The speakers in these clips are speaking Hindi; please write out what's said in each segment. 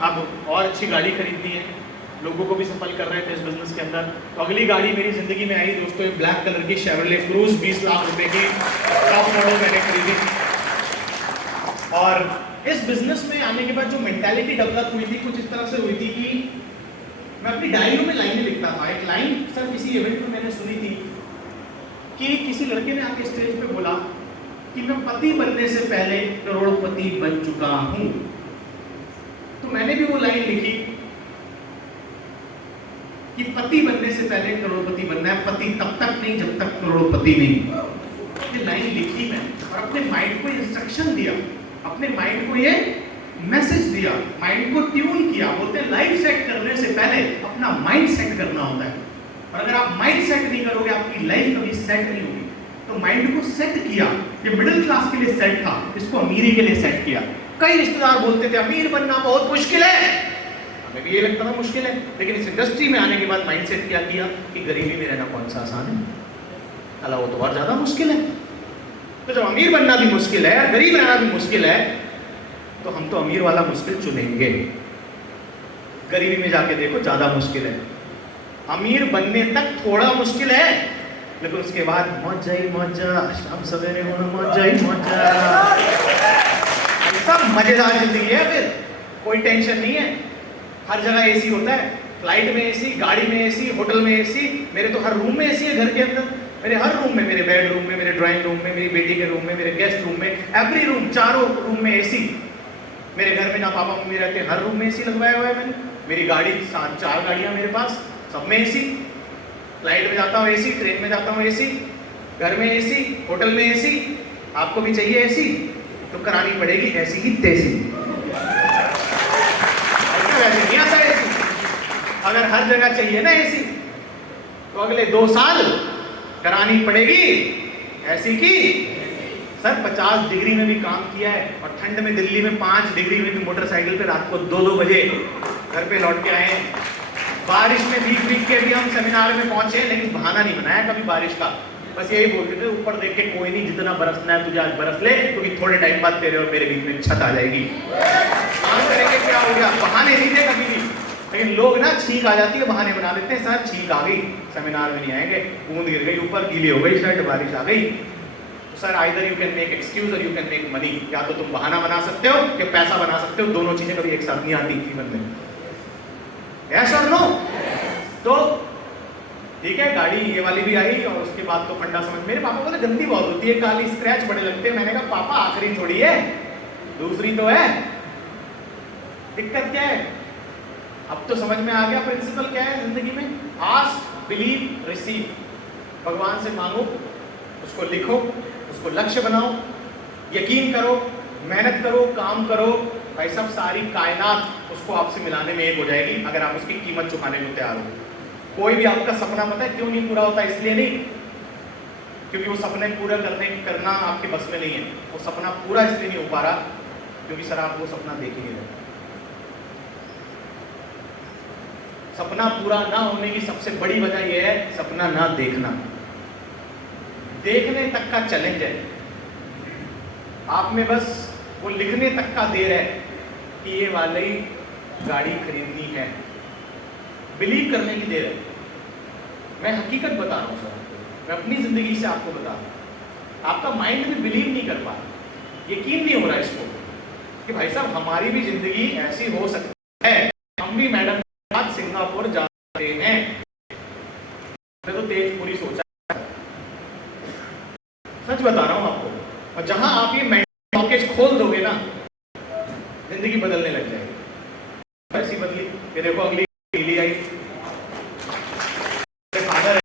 अब और अच्छी गाड़ी खरीदनी है, लोगों को भी सफल कर रहे थे इस बिजनेस के अंदर। तो अगली गाड़ी मेरी ज़िंदगी में आई दोस्तों, ब्लैक कलर की शेवरले क्रूज, 20 लाख रुपए की टॉप मॉडल मैंने खरीदी। और इस बिजनेस में आने के बाद जो मेंटालिटी डेवलप हुई थी कुछ इस तरह से हुई थी कि मैं अपनी डायरियों में लाइनें लिखता था। एक लाइन सर किसी इवेंट में मैंने सुनी थी कि किसी लड़के ने आके स्टेज पे बोला कि मैं पति बनने से पहले करोड़पति बन चुका हूं। तो मैंने भी वो लाइन लिखी कि पति बनने से पहले करोड़पति बनना है, पति तब तक नहीं जब तक करोड़पति नहीं। ये लाइन लिखी मैं और अपने माइंड को इंस्ट्रक्शन दिया, अपने माइंड को ये मैसेज दिया, माइंड को ट्यून किया। बोलते हैं लाइफ सेट करने से पहले अपना माइंड सेट करना होता है, और अगर आप माइंड सेट नहीं करोगे आपकी लाइफ कभी सेट नहीं होगी। तो माइंड को सेट किया, ये मिडिल क्लास के लिए सेट था, इसको अमीरी के लिए सेट किया। कई रिश्तेदार बोलते थे अमीर बनना बहुत मुश्किल है, हमें भी ये लगता था मुश्किल है, लेकिन इस इंडस्ट्री में आने के बाद माइंड सेट क्या किया कि गरीबी में रहना कौन सा आसान है, अला वो तो और ज्यादा मुश्किल है। तो जब अमीर बनना भी मुश्किल है और गरीब रहना भी मुश्किल है तो हम तो अमीर वाला मुश्किल चुनेंगे। गरीबी में जाके देखो ज्यादा मुश्किल है, अमीर बनने तक थोड़ा मुश्किल है, लेकिन उसके बाद मौजा ही मौजा, शाम सवेरे होना मौजा ही मौजा, सब मजेदार जिंदगी है। फिर कोई टेंशन नहीं है, हर जगह एसी होता है, फ्लाइट में एसी, गाड़ी में एसी, होटल में एसी। मेरे तो हर रूम में एसी है घर के अंदर, मेरे हर रूम में, मेरे बेडरूम में, मेरे ड्राइंग रूम में, मेरी बेटी के रूम में, मेरे गेस्ट रूम में, एवरी रूम, चारों रूम में एसी। मेरे घर में ना पापा मम्मी रहते, हर रूम में एसी लगवाया हुआ है मैंने। मेरी गाड़ी 4 गाड़ियां मेरे पास, सब में एसी। फ्लाइट में जाता हूँ एसी, ट्रेन में जाता हूँ एसी, घर में एसी, होटल में एसी। आपको भी चाहिए एसी तो करानी पड़ेगी ऐसी ही तैसी। ऐसे नहीं आता एसी। अगर हर जगह चाहिए ना एसी तो अगले 2 साल करानी पड़ेगी ऐसी की। सर 50 डिग्री में भी काम किया है, और ठंड में दिल्ली में 5 डिग्री में भी मोटरसाइकिल पे रात को 2-2 बजे घर पे लौट के आए हैं। बारिश में भीग के भी हम सेमिनार में पहुंचे, लेकिन बहाना नहीं बनाया कभी बारिश का। बस यही बोलते थे ऊपर देख के कोई नहीं, जितना बरसना है तुझे आज बरस ले, क्योंकि थोड़े टाइम बाद तेरे और मेरे बीच में छत आ जाएगी। काम करेंगे क्या हो गया, बहाने नहीं थे कभी भी। लेकिन लोग ना छींक आ जाती है बहाने बना देते हैं, सर छींक आ गई सेमिनार में नहीं आएंगे, बूंद गिर गई ऊपर, गीली हो गई शर्ट, बारिश आ गई। Sir either you can make excuse और यू कैन मेक मनी, या तो तुम बहाना बना सकते हो या पैसा बना सकते हो, दोनों चीजें कभी एक साथ नहीं आती जीवन में। यस और नो? तो ठीक है, गाड़ी ये वाली भी आई, और उसके बाद तो फंडा समझ, मेरे पापा बोले गंदी बहुत होती है, काली स्क्रैच बड़े लगते हैं। मैंने कहा पापा आखिरी थोड़ी है, दूसरी तो है, दिक्कत क्या है? अब तो समझ में आ गया प्रिंसिपल क्या है जिंदगी में। Ask, believe, receive. भगवान से मांगो, उसको लिखो, उसको लक्ष्य बनाओ, यकीन करो, मेहनत करो, काम करो, भाई सब सारी कायनात उसको आपसे मिलाने में एक हो जाएगी अगर आप उसकी कीमत चुकाने को तैयार हो। कोई भी आपका सपना पता है क्यों नहीं पूरा होता? इसलिए नहीं क्योंकि वो सपने पूरा करना आपके बस में नहीं है। वो सपना पूरा इसलिए नहीं हो पा रहा क्योंकि सर आप वो सपना देख ही नहीं रहे। सपना पूरा ना होने की सबसे बड़ी वजह यह है सपना ना देखना। देखने तक का चैलेंज है, आप में बस वो लिखने तक का देर है कि ये वाली गाड़ी खरीदनी है, बिलीव करने की देर है। मैं हकीकत बता रहा हूँ सर, मैं अपनी जिंदगी से आपको बता रहा हूँ। आपका माइंड भी बिलीव नहीं कर पा रहा, यकीन नहीं हो रहा इसको कि भाई साहब हमारी भी जिंदगी ऐसी हो सकती है, हम भी मैडम के साथ सिंगापुर जाते हैं। मैं तो तेज पूरी सोचा, सच बता रहा हूँ आपको। और जहां आप ये मेंटल ब्लॉकेज खोल दोगे ना, जिंदगी बदलने लग जाएगी। ऐसी बदली, ये देखो अगली नीली आई। फादर है,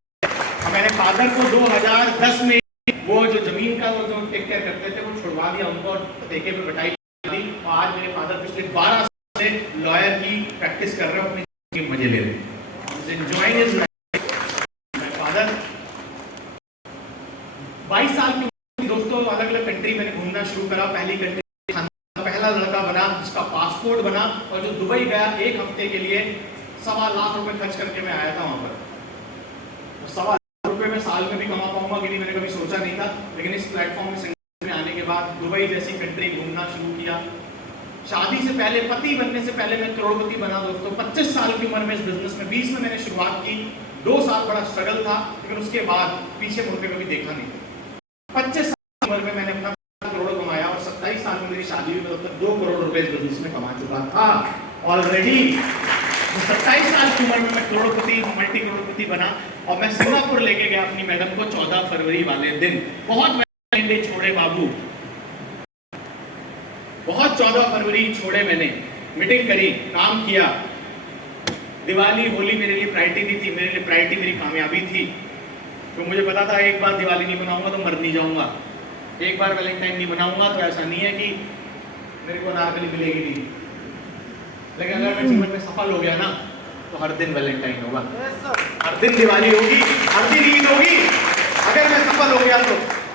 मैंने फादर को 2010 में वो जो जमीन का वो जो टेक केयर करते थे वो छुड़वा दिया उनको, और ठेके पे बटाई दी। और आज मेरे फादर पिछले 12 साल से लॉयर की प्रैक्टिस कर रहे हैं, अपनी मजे ले रहे हैं, enjoying his life. My father 22 साल की दोस्तों, अलग अलग कंट्री मैंने घूमना शुरू करा। पहली कंट्री पहला लड़का बना जिसका पासपोर्ट बना, और जो दुबई गया 1 हफ्ते के लिए 1.25 लाख रुपए खर्च करके मैं आया था वहां पर। 1.25 लाख रुपए में साल में भी कमा पाऊंगा कि नहीं मैंने कभी सोचा नहीं था, लेकिन इस प्लेटफॉर्म में आने के बाद दुबई जैसी कंट्री घूमना शुरू किया। शादी से पहले, पति बनने से पहले मैं करोड़पति बना दोस्तों। 25 साल की उम्र में इस बिजनेस में, 20 में मैंने शुरुआत की। 2 साल बड़ा स्ट्रगल था, लेकिन उसके बाद पीछे मुड़ के कभी देखा नहीं। 25 साल की उम्र में मैंने अपना करोड़ कमाया और 27 साल में मेरी शादी हुई, तब तक 2 करोड़ रुपए इस बिजनेस में कमा चुका था ऑलरेडी। 27 साल की उम्र में मैं करोड़पति, मल्टी करोड़पति बना और मैं सिंगापुर लेके गया अपनी मैडम को 14 फरवरी वाले दिन। बहुत छोड़े बाबू, बहुत 14 फरवरी छोड़े मैंने, मीटिंग करी, काम किया। दिवाली होली मेरे लिए प्रायोरिटी नहीं थी, मेरे लिए प्रायोरिटी मेरी कामयाबी थी। तो मुझे पता था एक बार दिवाली नहीं बनाऊंगा तो मर नहीं जाऊंगा, एक बार वैलेंटाइन नहीं बनाऊंगा तो ऐसा नहीं है कि मेरे को अनारकली मिलेगी नहीं। लेकिन अगर मैं जीवन में सफल हो गया ना तो हर दिन वैलेंटाइन होगा, हर दिन दिवाली होगी, हर दिन ईद होगी। अगर मैं सफल हो गया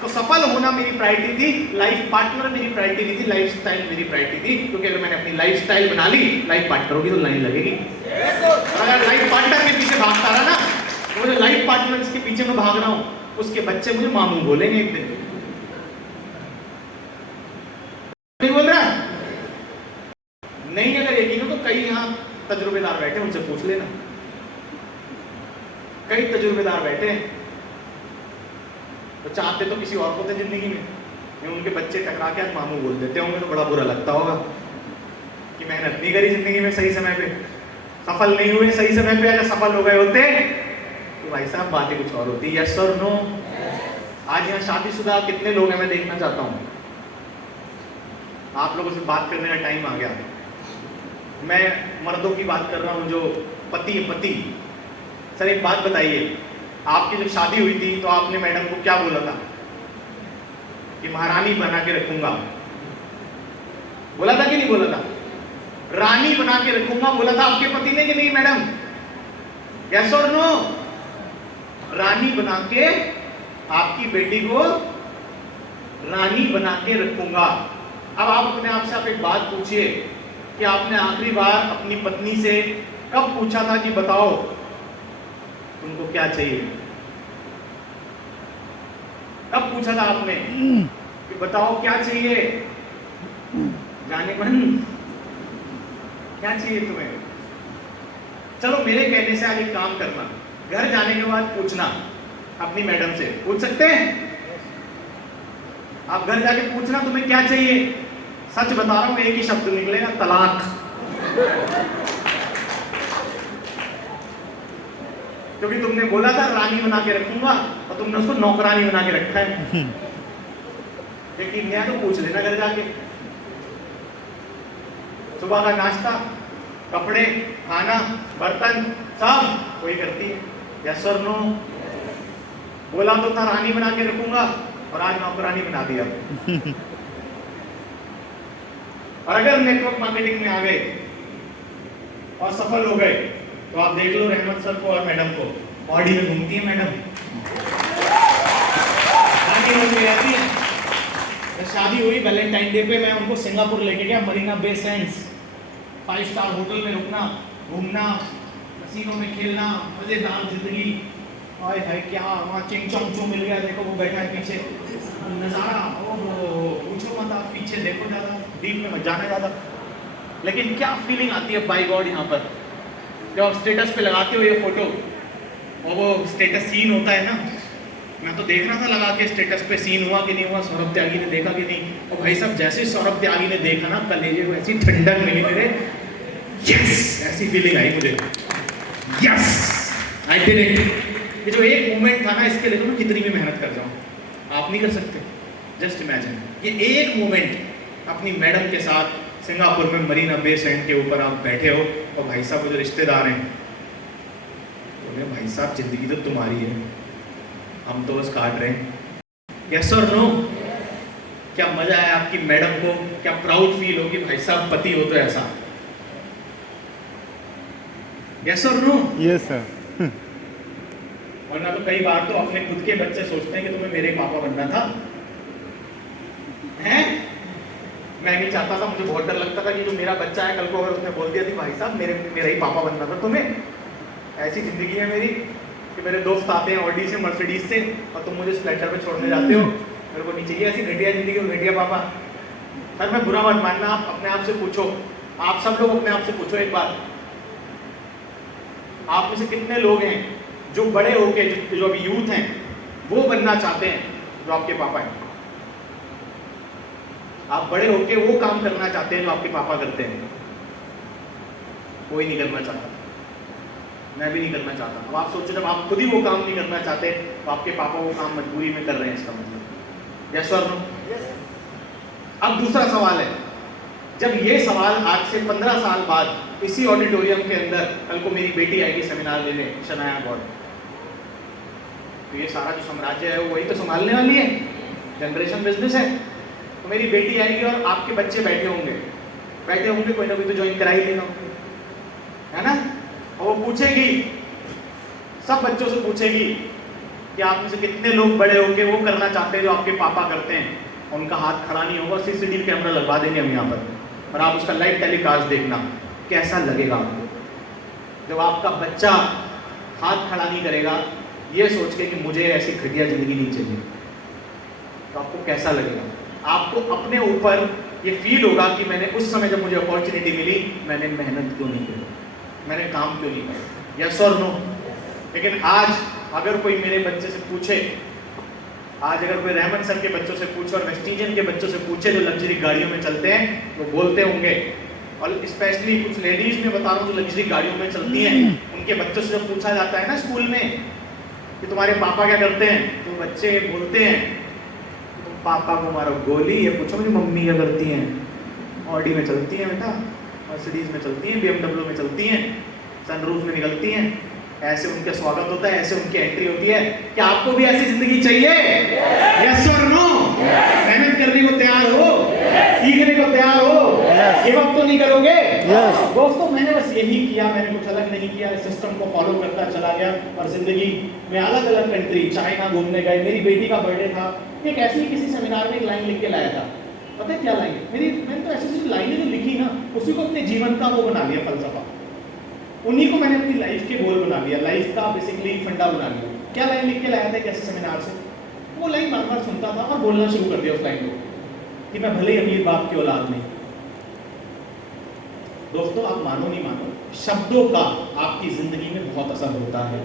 तो सफल होना मेरी प्रायोरिटी थी, लाइफ पार्टनर मेरी प्रायोरिटी नहीं थी, लाइफस्टाइल मेरी प्रायोरिटी थी। क्योंकि अगर मैंने अपनी लाइफस्टाइल बना ली, लाइफ पार्टनर होगी तो लाइन लगेगी। अगर लाइफ पार्टनर के पीछे भागता रहा ना, तो मुझे लाइफ पार्टनर के पीछे मैं भाग रहा हूँ, उसके बच्चे मुझे मामू बोलेंगे एक दिन। नहीं बोल रहा? नहीं अगर यकीन हो तो कई यहाँ तजुर्बेदार बैठे, उनसे पूछ लेना। कई तजुर्बेदार बैठे हैं तो चाहते तो किसी और को थे जिंदगी में, उनके बच्चे टकरा के आज मामू बोल देते होंगे तो बड़ा बुरा लगता होगा कि मेहनत नहीं करी जिंदगी में सही समय पे, सफल नहीं हुए सही समय पे। अगर सफल हो गए होते तो भाई साहब बातें कुछ और होती। यस और नो? आज यहाँ शादीशुदा कितने लोग हैं मैं देखना चाहता हूँ। आप लोगों से बात करने का टाइम आ गया। मैं मर्दों की बात कर रहा हूँ जो पति। सर एक बात बताइए, आपकी जब शादी हुई थी तो आपने मैडम को क्या बोला था कि महारानी बना के रखूंगा? बोला था कि नहीं बोला था? रानी बना के रखूंगा बोला था आपके पति ने कि नहीं मैडम? यस और नो? रानी बना के आपकी बेटी को रानी बना के रखूंगा। अब आप अपने आप से आप एक बात पूछिए कि आपने आखिरी बार अपनी पत्नी से कब पूछा था कि बताओ तुमको क्या चाहिए? कब पूछा था आपने कि बताओ क्या चाहिए? जाने मन क्या चाहिए तुम्हें? चलो मेरे कहने से आगे काम करना, घर जाने के बाद पूछना अपनी मैडम से। पूछ सकते हैं आप? घर जाके पूछना तुम्हें क्या चाहिए। सच बता रहा हूं, एक ही शब्द निकलेगा, तलाक। क्योंकि तुमने बोला था रानी बना के रखूंगा और तुमने उसको नौकरानी बना के रखा है। यकीन नहीं तो पूछ लेना घर जाके। सुबह का नाश्ता, कपड़े, खाना, बर्तन सब वही करती है। यस और नो? बोला तो था रानी बना के रखूंगा और आज नौकरानी बना दिया। और अगर नेटवर्क मार्केटिंग में आ गए और सफल हो गए तो आप देख लो रहमत सर को और मैडम को, ऑडी में घूमती है मैडम, आगे में रहती है। शादी हुई वैलेंटाइन डे पे, मैं उनको सिंगापुर लेके गया, Marina Bay Sands 5 star hotel में रुकना, घूमना, मसीनों में खेलना, मजेदार जिंदगी। हाय हाय क्या वहाँ चिंग चोंग चू मिल गया, देखो वो बैठा है पीछे, नज़ारा पूछो मत, आप पीछे देखो ज़्यादा, डीप में मत जाना ज़्यादा। लेकिन क्या फीलिंग आती है बाय गॉड यहाँ पर जब आप स्टेटस पे लगाते हो ये फोटो, और वो स्टेटस सीन होता है ना। मैं तो देख रहा था लगा के स्टेटस पे सीन हुआ कि नहीं हुआ, सौरभ त्यागी ने देखा कि नहीं। और भाई साहब जैसे सौरभ त्यागी ने देखा ना, कलेजे को ऐसी ठंडक मिली मेरे, यस ऐसी फीलिंग आई मुझे, यस आई डिड इट। ये जो एक मोमेंट था ना, इसके लिए तो मैं कितनी भी मेहनत कर जाऊँ, आप नहीं कर सकते। जस्ट इमेजिन, ये एक मोमेंट अपनी मैडम के साथ सिंगापुर में मरीना बे सैंड के ऊपर आप बैठे हो, और भाई साहब वो जो रिश्तेदार हैं बोले भाई साहब जिंदगी तो तुम्हारी है, हम तो बस काट रहे हैं। यस और नो? क्या मजा है आपकी मैडम को, क्या प्राउड फील होगी भाई साहब पति हो तो ऐसा। यस और नो? Yes sir. वरना तो कई बार तो अपने खुद के बच्चे सोचते हैं कि तुम्हें मेरे पापा बनना था, हैं? मैं भी चाहता था, मुझे बहुत डर लगता था कि जो मेरा बच्चा है कल को अगर उसने बोल दिया थी भाई साहब मेरा ही पापा बनना था तुम्हें। ऐसी जिंदगी है मेरी कि मेरे दोस्त आते हैं ऑडी से, मर्सिडीज से, और तुम मुझे स्प्लेंडर पे छोड़ने जाते हो। मेरे को नहीं चाहिए ऐसी घटिया जिंदगी और घटिया पापा। सर मैं बुरा मत मानना, आप अपने आप से पूछो, आप सब लोग अपने आप से पूछो एक बार, आप में से कितने लोग हैं जो बड़े होके जो अभी यूथ हैं वो बनना चाहते हैं जो आपके पापा हैं? आप बड़े होके वो काम करना चाहते हैं जो आपके पापा करते हैं? कोई नहीं करना चाहता, मैं भी नहीं करना चाहता। अब आप सोचो, जब आप खुद ही वो काम नहीं करना चाहते तो आपके पापा वो काम मजबूरी में कर रहे हैं, इसका मतलब यस और नो? अब दूसरा सवाल है, जब ये सवाल आज से 15 साल बाद इसी ऑडिटोरियम के अंदर कल को मेरी बेटी आएगी सेमिनार लेने, शनाया गौड़, तो ये सारा जो साम्राज्य है वही तो संभालने वाली है, जनरेशन बिजनेस है। तो मेरी बेटी आएगी और आपके बच्चे बैठे होंगे, कोई ना कोई तो ज्वाइन करा ही लेगा, है ना? और वो पूछेगी, सब बच्चों से पूछेगी कि आप में से कितने लोग बड़े होके वो करना चाहते हैं जो आपके पापा करते हैं? उनका हाथ खड़ा नहीं होगा, सीसीटीवी कैमरा लगवा देंगे हम यहाँ पर, और आप उसका लाइव टेलीकास्ट देखना, कैसा लगेगा आपको जब आपका बच्चा हाथ खड़ा नहीं करेगा ये सोच के कि मुझे ऐसी घटिया जिंदगी नहीं चाहिए, तो आपको कैसा लगेगा? आपको अपने ऊपर ये फील होगा कि मैंने उस समय जब मुझे अपॉर्चुनिटी मिली मैंने मेहनत क्यों नहीं की, मैंने काम क्यों नहीं किया? यस और नो? लेकिन आज अगर कोई मेरे बच्चे से पूछे, आज अगर कोई रहमन सर के बच्चों से पूछे और वेस्टिजियन के बच्चों से पूछे जो लग्जरी गाड़ियों में चलते हैं, वो बोलते होंगे, और स्पेशली कुछ लेडीज में बता रहा हूँ जो लग्जरी गाड़ियों में चलती हैं, उनके बच्चों से जब पूछा जाता है ना स्कूल में कि तुम्हारे पापा क्या करते हैं, तो बच्चे बोलते हैं तुम पापा को मारो गोली, ये पूछो मेरी मम्मी क्या करती हैं, ऑडी में चलती हैं बेटा, मर्सिडीज में चलती हैं, BMW में चलती हैं, सनरूफ में निकलती हैं, ऐसे उनका स्वागत होता है, ऐसे उनकी एंट्री होती है। क्या आपको भी ऐसी जिंदगी चाहिए? यस और नो? मेहनत करने को तैयार हो? सीखने को तैयार हो? गिव अप तो नहीं करोगे? दोस्तों मैंने बस यही किया, मैंने कुछ अलग नहीं किया, सिस्टम को फॉलो करता चला गया और जिंदगी में अलग अलग कंट्री, चाइना घूमने गए, मेरी बेटी का बर्थडे था, एक ऐसी किसी सेमिनार में एक लाइन लिख के लाया था, पता है क्या लाइन? मैंने तो ऐसी लाइनें जो लिखी ना उसी को अपने जीवन का वो बना लिया, फलसफा, उन्हीं को मैंने अपनी लाइफ के गोल बना लिया, लाइफ का बेसिकली फंडा बना लिया। क्या लाइन लिख के लाया था कैसे सेमिनार से? वो लाइन बार बार सुनता था और बोलना शुरू कर दिया उस लाइन को कि मैं भले ही अमीर बाप की औलाद नहीं। दोस्तों आप मानो नहीं मानो, शब्दों का आपकी जिंदगी में बहुत असर होता है।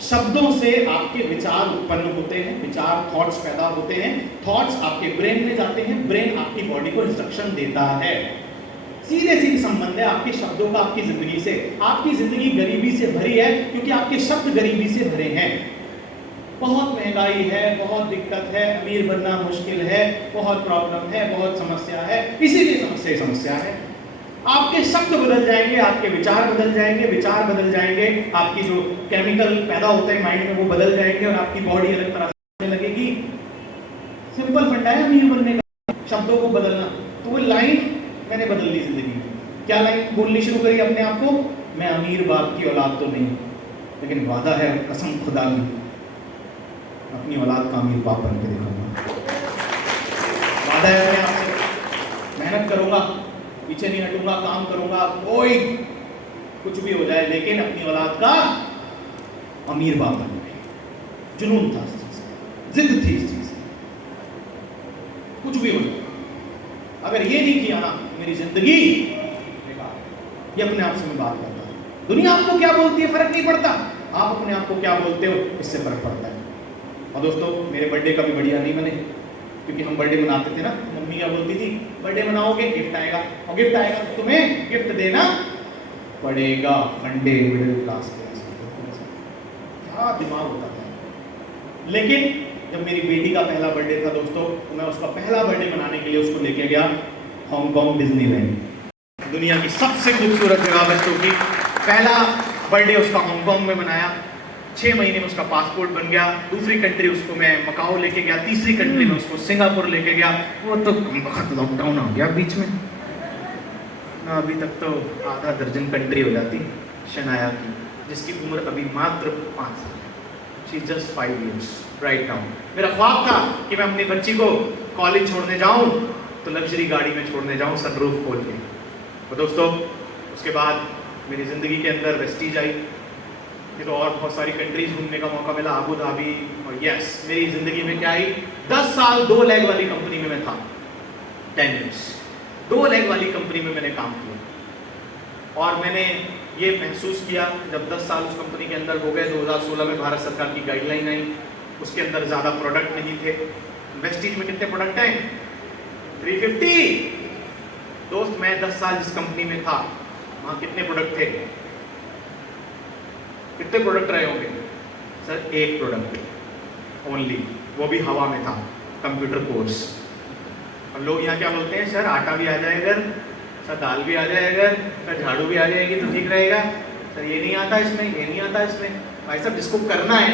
शब्दों से आपके विचार उत्पन्न होते हैं, विचार थॉट्स पैदा होते हैं, थॉट्स आपके ब्रेन में जाते हैं, ब्रेन आपकी बॉडी को इंस्ट्रक्शन देता है। सीधे सीधे संबंध है आपके शब्दों का आपकी जिंदगी से। आपकी जिंदगी गरीबी से भरी है क्योंकि आपके शब्द गरीबी से भरे हैं। बहुत महंगाई है, बहुत दिक्कत है, अमीर बनना मुश्किल है, बहुत प्रॉब्लम है, बहुत समस्या है, इसीलिए समस्या है। आपके शब्द बदल जाएंगे, आपके विचार बदल जाएंगे, विचार बदल जाएंगे, आपकी जो केमिकल पैदा होते हैं माइंड में वो बदल जाएंगे और आपकी बॉडी अलग तरह से लगेगी। सिंपल फंडा है अमीर बनने का, शब्दों को बदलना। तो वो लाइन मैंने बदल ली जिंदगी में। क्या लाइन बोलनी शुरू करी अपने आप को? मैं अमीर बाप की औलाद तो नहीं, लेकिन वादा है कसम खुदा की अपनी औलाद का अमीर बाप बन के दिखाऊंगा। वादा है अपने आप से, मेहनत करूंगा, पीछे नहीं हटूंगा, काम करूंगा, कोई कुछ भी हो जाए, लेकिन अपनी औलाद का अमीर बाप बनूंगा। जुनून था इस चीज, जिद थी इस चीज, कुछ भी हो जाए। अगर ये नहीं किया ना मेरी जिंदगी बेकार। ये अपने आप से मैं बात करता हूँ। दुनिया आपको क्या बोलती है फर्क नहीं पड़ता, आप अपने आप को क्या बोलते हो इससे फर्क पड़ता है। और दोस्तों मेरे बर्थडे का भी बढ़िया नहीं बने, क्योंकि हम बर्थडे मनाते थे ना, मम्मी क्या बोलती थी, बर्थडे मनाओगे गिफ्ट आएगा, और गिफ्ट आएगा तो तुम्हें गिफ्ट देना पड़ेगा। फंडे मिडिल क्लास के क्या दिमाग होता था। लेकिन जब मेरी बेटी का पहला बर्थडे था दोस्तों, तो मैं उसका पहला बर्थडे मनाने के लिए उसको लेके गया हांगकांग डिज्नीलैंड, दुनिया की सबसे खूबसूरत जगह बच्चों की। पहला बर्थडे उसका हांगकांग में मनाया, 6 महीने में उसका पासपोर्ट बन गया। दूसरी कंट्री उसको मैं मकाओ लेके गया, तीसरी कंट्री में उसको सिंगापुर लेके गया। वो तो बहुत लॉकडाउन हो गया बीच में ना, अभी तक तो आधा दर्जन कंट्री हो जाती शनाया की, जिसकी उम्र अभी मात्र 5 साल, she just 5 years right now. मेरा ख्वाब था कि मैं अपनी बच्ची को कॉलेज छोड़ने जाऊं तो लग्जरी गाड़ी में छोड़ने जाऊं, सनरूफ खोल के। तो दोस्तों उसके बाद मेरी ज़िंदगी के अंदर वेस्टीज आई, फिर तो और बहुत सारी कंट्रीज घूमने का मौका मिला, अबू धाबी, और यस मेरी ज़िंदगी में क्या आई, 10 साल 2 लेग वाली कंपनी में मैं था। 10 years। 2 लेग वाली कंपनी में मैंने काम किया और मैंने ये महसूस किया जब 10 साल उस कंपनी के अंदर हो गए, 2016 में भारत सरकार की गाइडलाइन आई, उसके अंदर ज़्यादा प्रोडक्ट नहीं थे। वेस्टीज में कितने प्रोडक्ट हैं? 350। दोस्त मैं 10 साल जिस कंपनी में था वहाँ कितने प्रोडक्ट थे? कितने प्रोडक्ट रहे होंगे सर? 1 प्रोडक्ट ओनली, वो भी हवा में था, कंप्यूटर कोर्स। और लोग यहाँ क्या बोलते हैं, सर आटा भी आ जाएगा, सर दाल भी आ जाएगा, सर झाड़ू भी आ जाएगी तो ठीक रहेगा, सर ये नहीं आता इसमें, ये नहीं आता इसमें। भाई साहब जिसको करना है